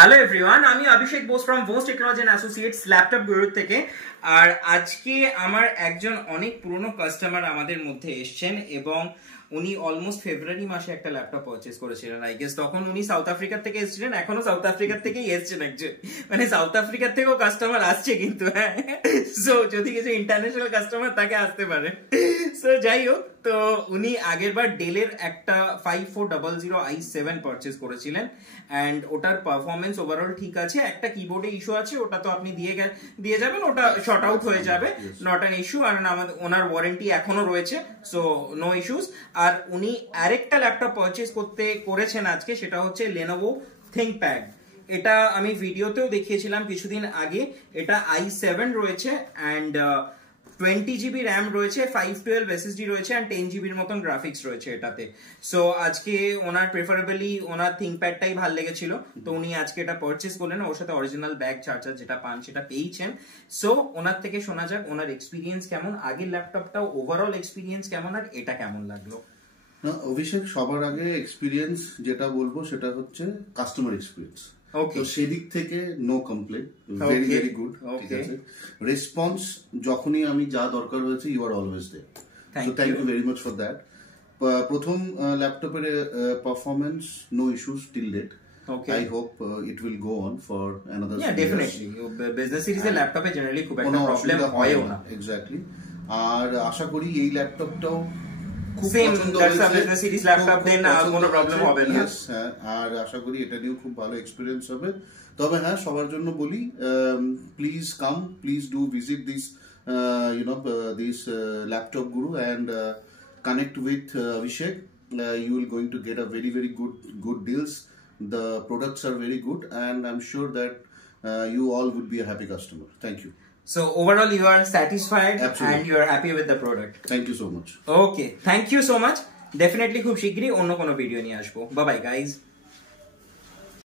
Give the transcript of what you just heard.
Hello everyone, আমি Abhishek Bose from Bose technology and associates laptop Guru থেকে। আর আজকে আমার একজন অনেক পুরনো কাস্টমার আমাদের মধ্যে এসেছেন এবং উনি অলমোস্ট ফেব্রুয়ারি মাসে একটা ল্যাপটপ পারচেজ করেছিলেন। আই গেস তখন উনি সাউথ আফ্রিকা থেকে এসেছিলেন, এখনো সাউথ আফ্রিকা থেকেই এসেছেন একজন, মানে সাউথ আফ্রিকা থেকেও কাস্টমার আসছে কিন্তু। হ্যাঁ, সো যদি কিছু ইন্টারন্যাশনাল কাস্টমার তাকে আসতে পারে। সো যাই হোক, তো উনি আগের বার ডেলের একটা 5400i7 পারচেজ করেছিলেন অ্যান্ড ওটার পারফরমেন্স ওভারঅল ঠিক আছে। একটা কিবোর্ডে ইস্যু আছে, ওটা তো আপনি দিয়ে যাবেন, ওটা শর্ট আউট হয়ে যাবে, নট অ্যান ইস্যু। আর আমাদের ওনার ওয়ারেন্টি এখনো রয়েছে, সো নো ইস্যুস। আর উনি আরেকটা ল্যাপটপ পারচেজ করেছেন আজকে, সেটা হচ্ছে লেনোভো থিংকপ্যাড। এটা আমি ভিডিওতেও দেখিয়েছিলাম কিছুদিন আগে। এটা i7 রয়েছে অ্যান্ড 20GB র্যাম রয়েছে, 512 SSD রয়েছে অ্যান্ড 10GBর মতন গ্রাফিক্স রয়েছে এটাতে। সো আজকে ওনার প্রেফারেবলি ওনার থিংকপ্যাডটাই ভালো লেগেছিল, তো উনি আজকে এটা পারচেজ করলেন। ওর সাথে অরিজিনাল ব্যাগ চার্জার যেটা পান সেটা পেয়েছেন। সো ওনার থেকে শোনা যাক ওনার এক্সপিরিয়েন্স কেমন, আগের ল্যাপটপটাও ওভারঅল এক্সপিরিয়েন্স কেমন, আর এটা কেমন লাগলো। না অভিষেক, সবার আগে এক্সপিরিয়েন্স যেটা বলবো সেটা হচ্ছে কাস্টমার এক্সপিরিয়েন্স। তো সেদিক থেকে no complain, very very good. ঠিক আছে, রেসপন্স যখনই আমি যা দরকার হয়েছে, you are always there. So thank you very much for that. প্রথম ল্যাপটপের performance no issues till date. I hope it will go on for another. Yeah, definitely. Business series এর ল্যাপটপে জেনারেলি খুব একটা প্রবলেম হয়ও না। এক্স্যাক্টলি। আর আশা করি এই ল্যাপটপটাও আর আশা করি এটা নিয়েও খুব ভালো এক্সপিরিয়েন্স হবে। তবে হ্যাঁ, সবার জন্য বলি, please come, please do visit this this Laptop Guru and connect with Abhishek. You will going to get a very very good deals. The products are very good and I'm sure that you all would be a happy customer. Thank you. So overall you are satisfied. Absolutely. And you are happy with the product. Thank you so much. Okay, thank you so much. Definitely খুব শীঘ্রই অন্য কোনো video নিয়ে আসবো। Bye bye guys.